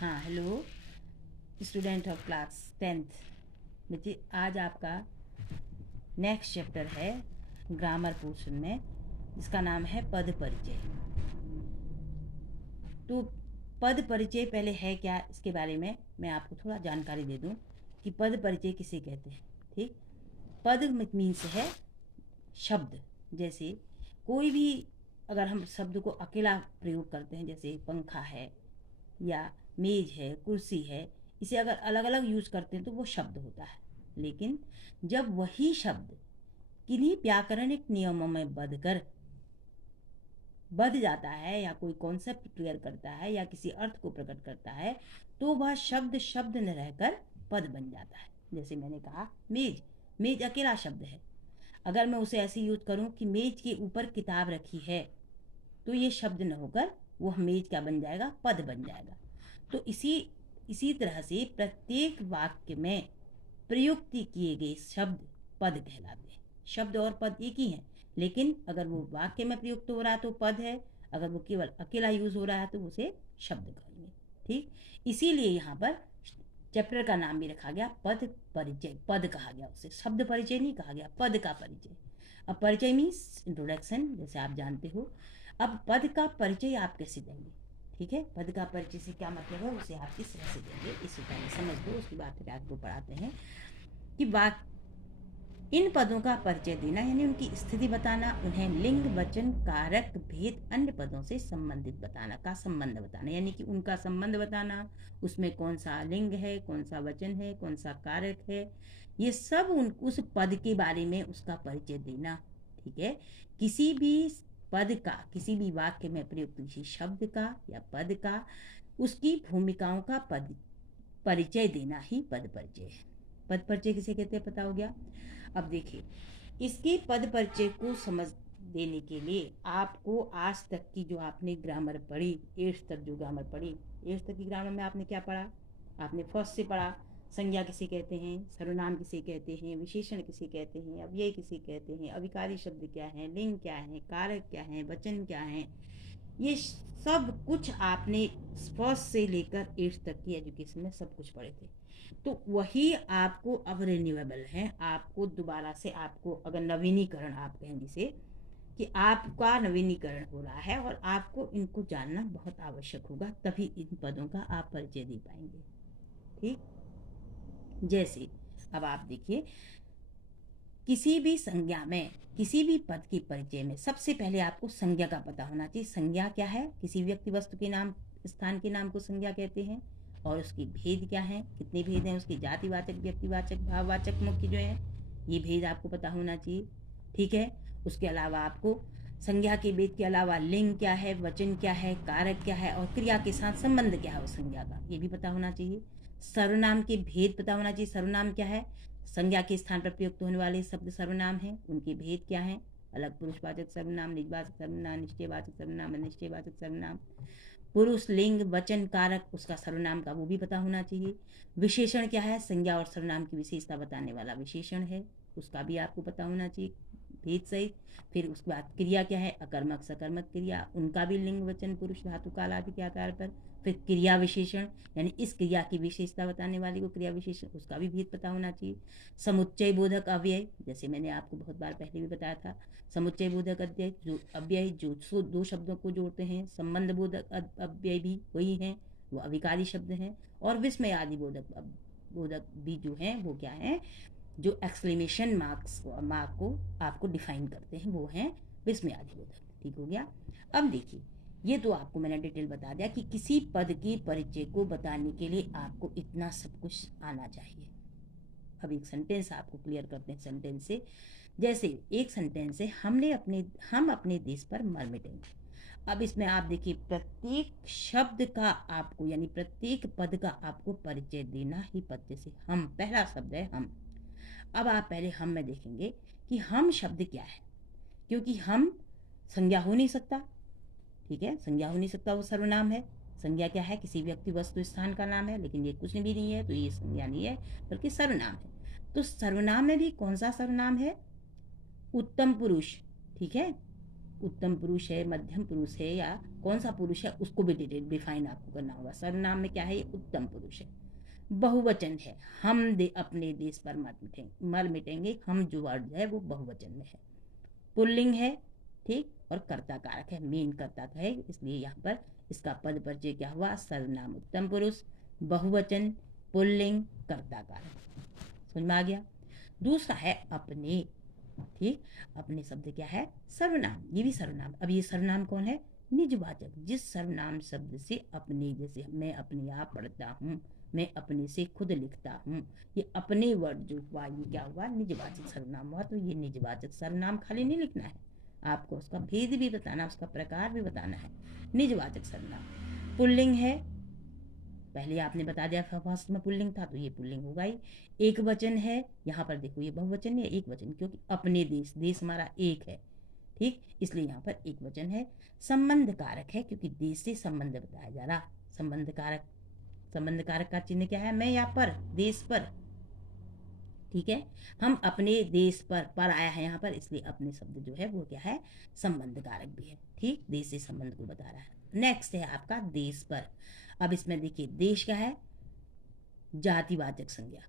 हाँ, hello student of class 10th। बच्चे, आज आपका नेक्स्ट चैप्टर है ग्रामर पोर्शन में, जिसका नाम है पद परिचय। तो पद परिचय पहले है क्या, इसके बारे में मैं आपको थोड़ा जानकारी दे दूं कि पद परिचय किसे कहते हैं। ठीक, पद मीन्स है शब्द। जैसे कोई भी अगर हम शब्द को अकेला प्रयोग करते हैं, जैसे पंखा है या मेज है, कुर्सी है, इसे अगर अलग अलग यूज करते हैं तो वो शब्द होता है। लेकिन जब वही शब्द किन्हीं व्याकरणिक नियमों में बध जाता है या कोई कॉन्सेप्ट क्लियर करता है या किसी अर्थ को प्रकट करता है, तो वह शब्द शब्द न रहकर पद बन जाता है। जैसे मैंने कहा मेज, मेज अकेला शब्द है। अगर मैं उसे ऐसे यूज करूं कि मेज के ऊपर किताब रखी है, तो ये शब्द न होकर वह मेज क्या बन जाएगा, पद बन जाएगा। तो इसी तरह से प्रत्येक वाक्य में प्रयुक्त किए गए शब्द पद कहलाते हैं। शब्द और पद एक ही हैं, लेकिन अगर वो वाक्य में प्रयुक्त हो रहा है तो पद है, अगर वो केवल अकेला यूज हो रहा है तो उसे शब्द कहेंगे। ठीक, इसीलिए यहाँ पर चैप्टर का नाम भी रखा गया पद परिचय। पद कहा गया उसे, शब्द परिचय नहीं कहा गया, पद का परिचय। अब परिचय मीन्स इंट्रोडक्शन, जैसे आप जानते हो। अब पद का परिचय आप कैसे देंगे? ठीक है, पद का परिचय से क्या मतलब है, उसे आप किस तरह से देंगे, इसे पहले समझ लो, उसके बाद फिर आपको पढ़ाते हैं कि इन पदों का परिचय देना यानी उनकी स्थिति बताना, उन्हें लिंग वचन कारक भेद अन्य पदों से संबंधित बताना, का संबंध बताना, यानी कि उनका संबंध बताना, उसमें कौन सा लिंग है, कौन सा वचन है, कौन सा कारक है, ये सब उस पद के बारे में उसका परिचय देना। ठीक है, किसी भी पद का, किसी भी वाक्य में प्रयुक्त किसी शब्द का या पद का, उसकी भूमिकाओं का परिचय देना ही पद परिचय है। पद परिचय किसे कहते हैं, पता हो गया। अब देखिए, इसके पद परिचय को समझ देने के लिए आपको आज तक की जो आपने ग्रामर पढ़ी, 8th तक जो ग्रामर पढ़ी, 8th तक की ग्रामर में आपने क्या पढ़ा? आपने फर्स्ट से पढ़ा संज्ञा किसे कहते हैं, सर्वनाम किसे कहते हैं, विशेषण किसे कहते हैं, अव्यय किसे कहते हैं, अविकारी शब्द क्या है, लिंग क्या है, कारक क्या है, वचन क्या है, ये सब कुछ आपने फर्स्ट से लेकर 8th तक की एजुकेशन में सब कुछ पढ़े थे। तो वही आपको अब रिन्यूएबल है, आपको दोबारा से, आपको अगर नवीनीकरण आप कहें जिसे, कि आपका नवीनीकरण हो रहा है और आपको इनको जानना बहुत आवश्यक होगा, तभी इन पदों का आप परिचय दे पाएंगे। ठीक, जैसे अब आप देखिए, किसी भी संज्ञा में, किसी भी पद के परिचय में सबसे पहले आपको संज्ञा का पता होना चाहिए। संज्ञा क्या है? किसी व्यक्ति वस्तु के नाम, स्थान के नाम को संज्ञा कहते हैं। और उसकी भेद क्या है, कितने भेद हैं उसकी, जातिवाचक, व्यक्तिवाचक, भाववाचक, मुख्य जो है, ये भेद आपको पता होना चाहिए। ठीक है, उसके अलावा आपको संज्ञा के भेद के अलावा लिंग क्या है, वचन क्या है, कारक क्या है और क्रिया के साथ संबंध क्या है उस संज्ञा का, ये भी पता होना चाहिए। सर्वनाम के भेद पता होना चाहिए। सर्वनाम क्या है? संज्ञा के स्थान पर प्रयुक्त होने वाले शब्द सर्वनाम हैं, उनके भेद क्या हैं, अलग पुरुषवाचक सर्वनाम, निजवाचक सर्वनाम, निश्चयवाचक सर्वनाम, अनिश्चयवाचक सर्वनाम, पुरुष लिंग वचन कारक उसका सर्वनाम का वो भी पता होना चाहिए। विशेषण क्या है? संज्ञा और सर्वनाम की विशेषता बताने वाला विशेषण है, उसका भी आपको पता होना चाहिए भेद सहित। फिर उसके बाद क्रिया क्या है? अकर्मक सकर्मक क्रिया, उनका भी लिंग वचन पुरुष धातु काल आदि के आधार पर। फिर क्रिया विशेषण, यानी इस क्रिया की विशेषता बताने वाली को क्रिया विशेषण, उसका भी भेद पता होना चाहिए। समुच्चय बोधक अव्यय, जैसे मैंने आपको बहुत बार पहले भी बताया था, समुच्चय बोधक अव्यय जो अव्यय जो दो शब्दों को जोड़ते हैं। संबंध बोधक अव्यय भी वही हैं, वो अविकारी शब्द हैं। और विस्मय आदि बोधक भी जो हैं वो क्या है, जो एक्सक्लेमेशन मार्क को आपको डिफाइन करते हैं, वो हैं विस्मय आदि बोधक। ठीक हो गया। अब देखिए, ये तो आपको मैंने डिटेल बता दिया कि किसी पद के परिचय को बताने के लिए आपको इतना सब कुछ आना चाहिए। अब एक सेंटेंस आपको क्लियर करते हैं सेंटेंस से। जैसे एक सेंटेंस है, हम अपने देश पर मर मिटेंगे। अब इसमें आप देखिए, प्रत्येक शब्द का आपको, यानी प्रत्येक पद का आपको परिचय देना ही पद। जैसे हम, पहला शब्द है हम। अब आप पहले हम में देखेंगे कि हम शब्द क्या है, क्योंकि हम संज्ञा हो नहीं सकता। ठीक है, संज्ञा हो नहीं सकता, वो सर्वनाम है। संज्ञा क्या है? किसी व्यक्ति वस्तु स्थान का नाम है, लेकिन ये कुछ भी नहीं है, तो ये संज्ञा नहीं है बल्कि सर्वनाम है। तो सर्वनाम में भी कौन सा सर्वनाम है? उत्तम पुरुष। ठीक है, उत्तम पुरुष है, मध्यम पुरुष है, या कौन सा पुरुष है उसको भी डिफाइन आपको करना होगा। सर्वनाम में क्या है, ये उत्तम पुरुष है। बहुवचन है, हम अपने देश पर मर मिटेंगे, हम जो वर्ड है वो बहुवचन में है। पुल्लिंग है, ठीक, और कर्ता कारक है, मेन कर्ता है, इसलिए यहाँ पर इसका पद परिचय क्या हुआ, सर्वनाम उत्तम पुरुष, बहुवचन, पुल्लिंग, कर्ता कारक। समझ में आ गया। दूसरा है अपने, ठीक, अपने शब्द क्या है, सर्वनाम, ये भी सर्वनाम। अब ये सर्वनाम कौन है, निजवाचक, जिस सर्वनाम शब्द से अपने, जैसे मैं अपने आप पढ़ता हूँ, मैं अपने से खुद लिखता हूँ, ये अपने वर्ड जो हुआ ये क्या हुआ, निजवाचक सर्वनाम हुआ। तो ये निजवाचक सर्वनाम खाली नहीं लिखना है, आपको उसका भेद भी बताना, उसका प्रकार भी बताना है। निजवाचक सर्वनाम पुल्लिंग है, पहले आपने बता दिया फर्स्ट में पुल्लिंग था, तो ये पुल्लिंग होगा ही। एक वचन है, यहाँ पर देखो ये बहुवचन है, एक वचन, क्योंकि अपने देश, देश हमारा एक है, ठीक, इसलिए यहाँ पर एक वचन है। संबंध कारक है, क्योंकि देश से संबंध बताया जा रहा। संबंध कारक, संबंध कारक का चिन्ह क्या है, मैं या पर, देश पर, ठीक है, हम अपने देश पर आया है यहाँ पर, इसलिए अपने शब्द जो है वो क्या है, संबंध कारक भी है, ठीक, देश से संबंध को बता रहा है। नेक्स्ट है आपका देश पर। अब इसमें देखिए देश क्या है, जातिवाचक संज्ञा।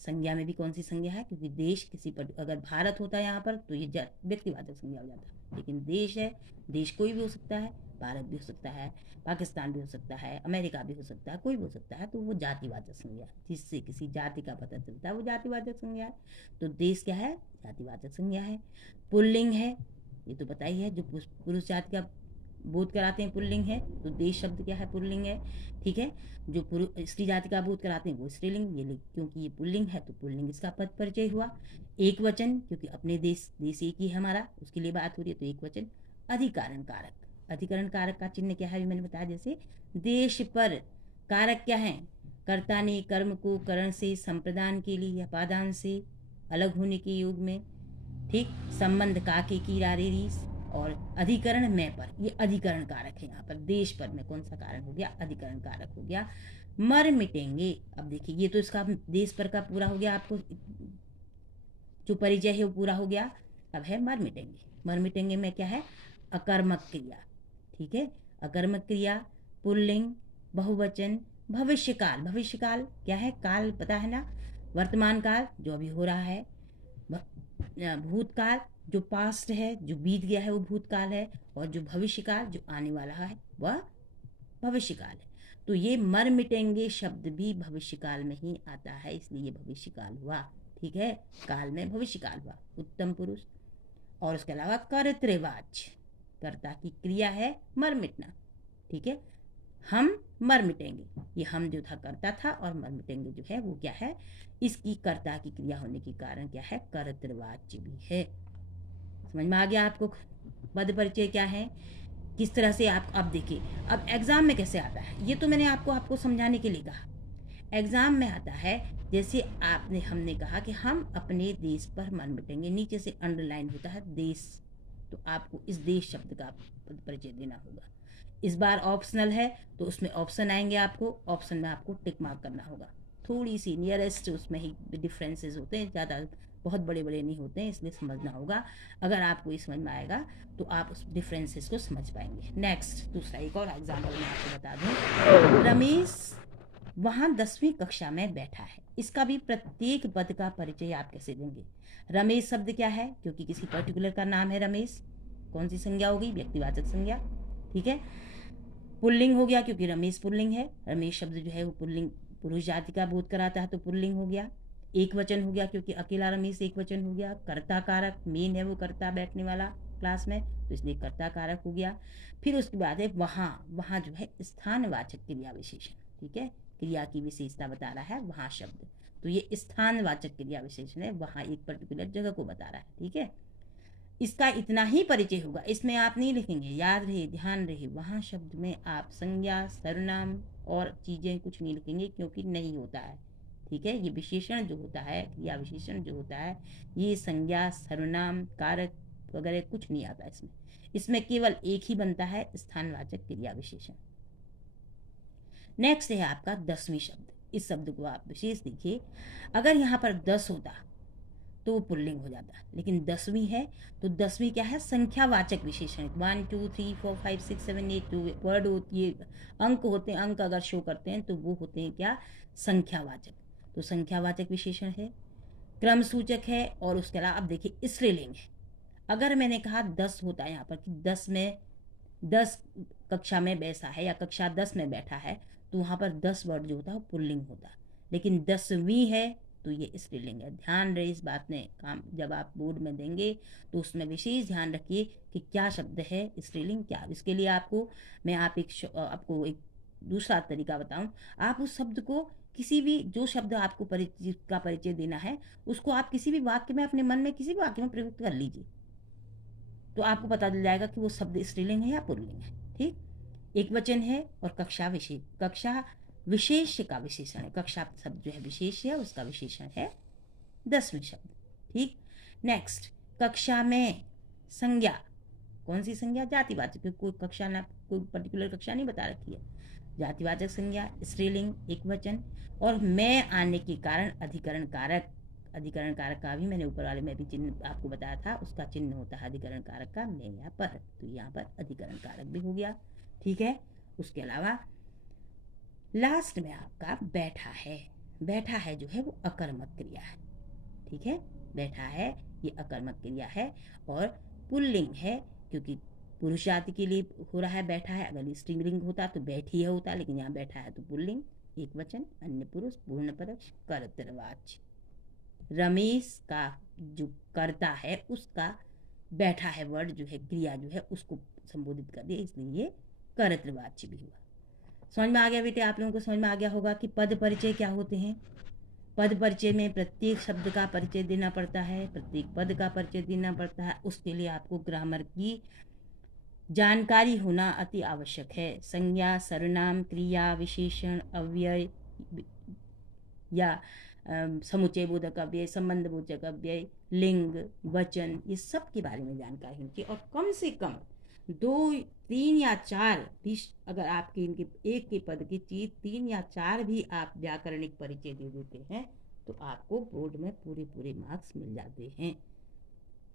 संज्ञा में भी कौन सी संज्ञा है, क्योंकि देश किसी पर, अगर भारत होता है यहाँ पर तो ये व्यक्तिवाचक संज्ञा हो जाता है, लेकिन देश है, देश कोई भी हो सकता है, भारत भी हो सकता है, पाकिस्तान भी हो सकता है, अमेरिका भी हो सकता है, कोई भी हो सकता है, तो वो जातिवाचक संज्ञा, जिससे किसी जाति का पता चलता है वो जातिवाचक संज्ञा है। तो देश क्या है, जातिवाचक संज्ञा है। पुल्लिंग है, ये तो पता ही है, जो पुरुष जाति का बोध कराते हैं पुल्लिंग है, तो देश शब्द क्या है, पुल्लिंग है, ठीक है। जो स्त्री जाति का बोध कराते हैं वो स्त्रीलिंग, ये क्योंकि ये पुल्लिंग है तो पुल्लिंग इसका पद परिचय हुआ। एक वचन, क्योंकि अपने देश, देश एक ही है हमारा, उसके लिए बात हो रही है, तो एक वचन। अधिकरण कारक, अधिकरण कारक का चिन्ह क्या है, मैंने बताया, जैसे देश पर, कारक क्या है, कर्ता ने कर्म को करण से संप्रदान के लिए या पादान से अलग होने के योग में, ठीक, संबंध काके की रारेरीस, और अधिकरण में पर, ये अधिकरण कारक है यहाँ पर। देश पर में कौन सा कारण हो गया, अधिकरण कारक हो गया। मर मिटेंगे, अब देखिए ये तो इसका देश पर का पूरा हो गया, आपको जो परिचय है वो पूरा हो गया। अब है मर मिटेंगे। मर मिटेंगे में क्या है, अकर्मक क्रिया, ठीक है, अकर्मक क्रिया, पुल्लिंग, बहुवचन, भविष्यकाल। भविष्यकाल क्या है, काल पता है ना, वर्तमान काल जो अभी हो रहा है, भूतकाल जो पास्ट है, जो बीत गया है वो भूतकाल है, और जो भविष्यकाल जो आने वाला है वह भविष्यकाल है। तो ये मर मिटेंगे शब्द भी भविष्यकाल में ही आता है, इसलिए ये भविष्यकाल हुआ, ठीक है, काल में भविष्यकाल हुआ। उत्तम पुरुष, और उसके अलावा कर्तृवाच्य, कर्ता की क्रिया है मर मिटना, ठीक है, हम मर मिटेंगे, ये हम जो था कर्ता था, और मर मिटेंगे जो है वो क्या है, इसकी कर्ता की क्रिया होने के कारण क्या है, कर्तृवाच्य भी है। समझ में आ गया आपको पद परिचय क्या है, किस तरह से आप, अब देखिए अब एग्जाम में कैसे आता है, ये तो मैंने आपको समझाने के लिए कहा। एग्जाम में आता है, जैसे आपने, हमने कहा कि हम अपने देश पर मर मिटेंगे, नीचे से अंडरलाइन होता है देश, तो आपको इस देश शब्द का पद परिचय देना होगा। इस बार ऑप्शनल है तो उसमें ऑप्शन आएंगे, आपको ऑप्शन में आपको टिक मार्क करना होगा। थोड़ी सी नियरेस्ट उसमें ही डिफरेंसेस होते हैं, ज़्यादा बहुत बड़े बड़े नहीं होते हैं, इसलिए समझना होगा। अगर आपको ये समझ में आएगा तो आप उस डिफरेंसेस को समझ पाएंगे। नेक्स्ट दूसरा एक और एग्जाम्पल मैं आपको बता दूँ। रमेश वहाँ 10वीं कक्षा में बैठा है, इसका भी प्रत्येक पद का परिचय आप कैसे देंगे। रमेश शब्द क्या है, क्योंकि किसी पर्टिकुलर का नाम है रमेश, कौन सी संज्ञा होगी, व्यक्तिवाचक संज्ञा, ठीक है। पुल्लिंग हो गया, क्योंकि रमेश पुल्लिंग है, रमेश शब्द जो है वो पुल्लिंग, पुरुष जाति का बोध कराता है तो पुल्लिंग हो गया। एक वचन हो गया, क्योंकि अकेला रमेश एक वचन हो गया। कर्ता कारक, मेन है वो कर्ता बैठने वाला क्लास में, तो इसलिए कर्ता कारक हो गया। फिर उसके बाद है वहाँ, वहाँ जो है स्थानवाचक क्रिया विशेषण, ठीक है, क्रिया की विशेषता बता रहा है वहाँ शब्द, तो ये स्थानवाचक क्रिया विशेषण है, वहाँ एक पर्टिकुलर जगह को बता रहा है, ठीक है। इसका इतना ही परिचय होगा, इसमें आप नहीं लिखेंगे, याद रहे, ध्यान रहे, वहाँ शब्द में आप संज्ञा, सर्वनाम और चीज़ें कुछ नहीं लिखेंगे, क्योंकि नहीं होता है, ठीक है। ये विशेषण जो होता है, क्रिया विशेषण जो होता है, ये संज्ञा, सर्वनाम, कारक वगैरह कुछ नहीं आता इसमें। इसमें केवल एक ही बनता है, स्थानवाचक क्रिया विशेषण। नेक्स्ट है आपका 10वीं शब्द। इस शब्द को आप विशेष देखिए, अगर यहाँ पर 10 होता तो वो पुल्लिंग हो जाता है। लेकिन 10वीं है तो 10वीं क्या है, संख्यावाचक विशेषण। 1 2 3 4 5 6 7 8 वर्ड होती है, अंक होते हैं, अंक अगर शो करते हैं तो वो होते हैं क्या, संख्यावाचक। तो संख्यावाचक विशेषण है, क्रम सूचक है, और उसके अलावा अब देखिए स्त्रीलिंग है। अगर मैंने कहा 10 होता है यहाँ पर कि 10 कक्षा में बैसा है या कक्षा 10 में बैठा है, तो वहाँ पर 10 वर्ड जो होता है वो पुल्लिंग होता है। लेकिन 10वीं है तो ये स्त्रीलिंग है। ध्यान रहे इस बात में, काम जब आप बोर्ड में देंगे तो उसमें विशेष ध्यान रखिए कि क्या शब्द है स्त्रीलिंग क्या। इसके लिए आपको मैं आपको एक दूसरा तरीका बताऊं। आप उस शब्द को किसी भी, जो शब्द आपको परिचय देना है उसको आप किसी भी वाक्य में, अपने मन में किसी भी वाक्य में प्रयुक्त कर लीजिए, तो आपको पता चल जाएगा कि वो शब्द स्त्रीलिंग है या पुल्लिंग है। ठीक, एक वचन है और कक्षा विशेष का विशेषण है। कक्षा शब्द जो है विशेष है, उसका विशेषण है 10वीं शब्द। ठीक, नेक्स्ट, कक्षा में संज्ञा। कौन सी संज्ञा, जातिवाचक, कोई कक्षा ना, कोई पर्टिकुलर कक्षा नहीं बता रखी है। जातिवाचक संज्ञा, स्त्रीलिंग, एक वचन, और मैं आने के कारण अधिकरण कारक। अधिकरण कारक का भी मैंने ऊपर वाले में भी चिन्ह आपको बताया था, उसका चिन्ह होता है अधिकरण कारक का मैं यहाँ पर, तो यहाँ पर अधिकरण कारक भी हो गया। ठीक है, उसके अलावा लास्ट में आपका बैठा है। बैठा है जो है वो अकर्मक क्रिया है। ठीक है, बैठा है ये अकर्मक क्रिया है और पुल्लिंग है, क्योंकि पुरुष जाति के लिए हो रहा है बैठा है। अगर स्त्रीलिंग होता तो बैठी है होता, लेकिन यहाँ बैठा है तो पुल्लिंग, एक वचन, अन्य पुरुष, पूर्ण पद, कर्तृवाच्य। रमेश का जो कर्ता है उसका बैठा है वर्ड जो है, क्रिया जो है उसको संबोधित कर दिया, इसलिए ये कर्तृवाच्य भी हुआ। समझ में आ गया बेटे, आप लोगों को समझ में आ गया होगा कि पद परिचय क्या होते हैं। पद परिचय में प्रत्येक शब्द का परिचय देना पड़ता है, प्रत्येक पद का परिचय देना पड़ता है। उसके लिए आपको ग्रामर की जानकारी होना अति आवश्यक है। संज्ञा, सर्वनाम, क्रिया, विशेषण, अव्यय या समुच्चय बोधक अव्यय, संबंध बोधक अव्यय, लिंग, वचन, ये सब के बारे में जानकारी होनी चाहिए। और कम से कम 2 3 या 4 भी, अगर आपके इनके एक के पद की चीज 3 या 4 भी आप व्याकरणिक परिचय दे देते हैं तो आपको बोर्ड में पूरे मार्क्स मिल जाते हैं।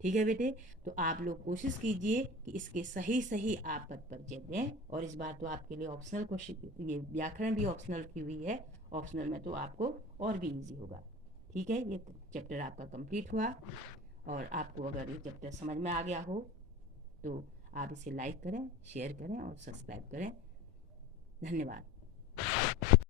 ठीक है बेटे, तो आप लोग कोशिश कीजिए कि इसके सही आप पद परिचय दें। और इस बार तो आपके लिए ऑप्शनल क्वेश्चन, ये व्याकरण भी ऑप्शनल की हुई है, ऑप्शनल में तो आपको और भी इजी होगा। ठीक है, ये चैप्टर आपका कंप्लीट हुआ। और आपको अगर ये चैप्टर समझ में आ गया हो तो आप इसे लाइक करें, शेयर करें और सब्सक्राइब करें। धन्यवाद।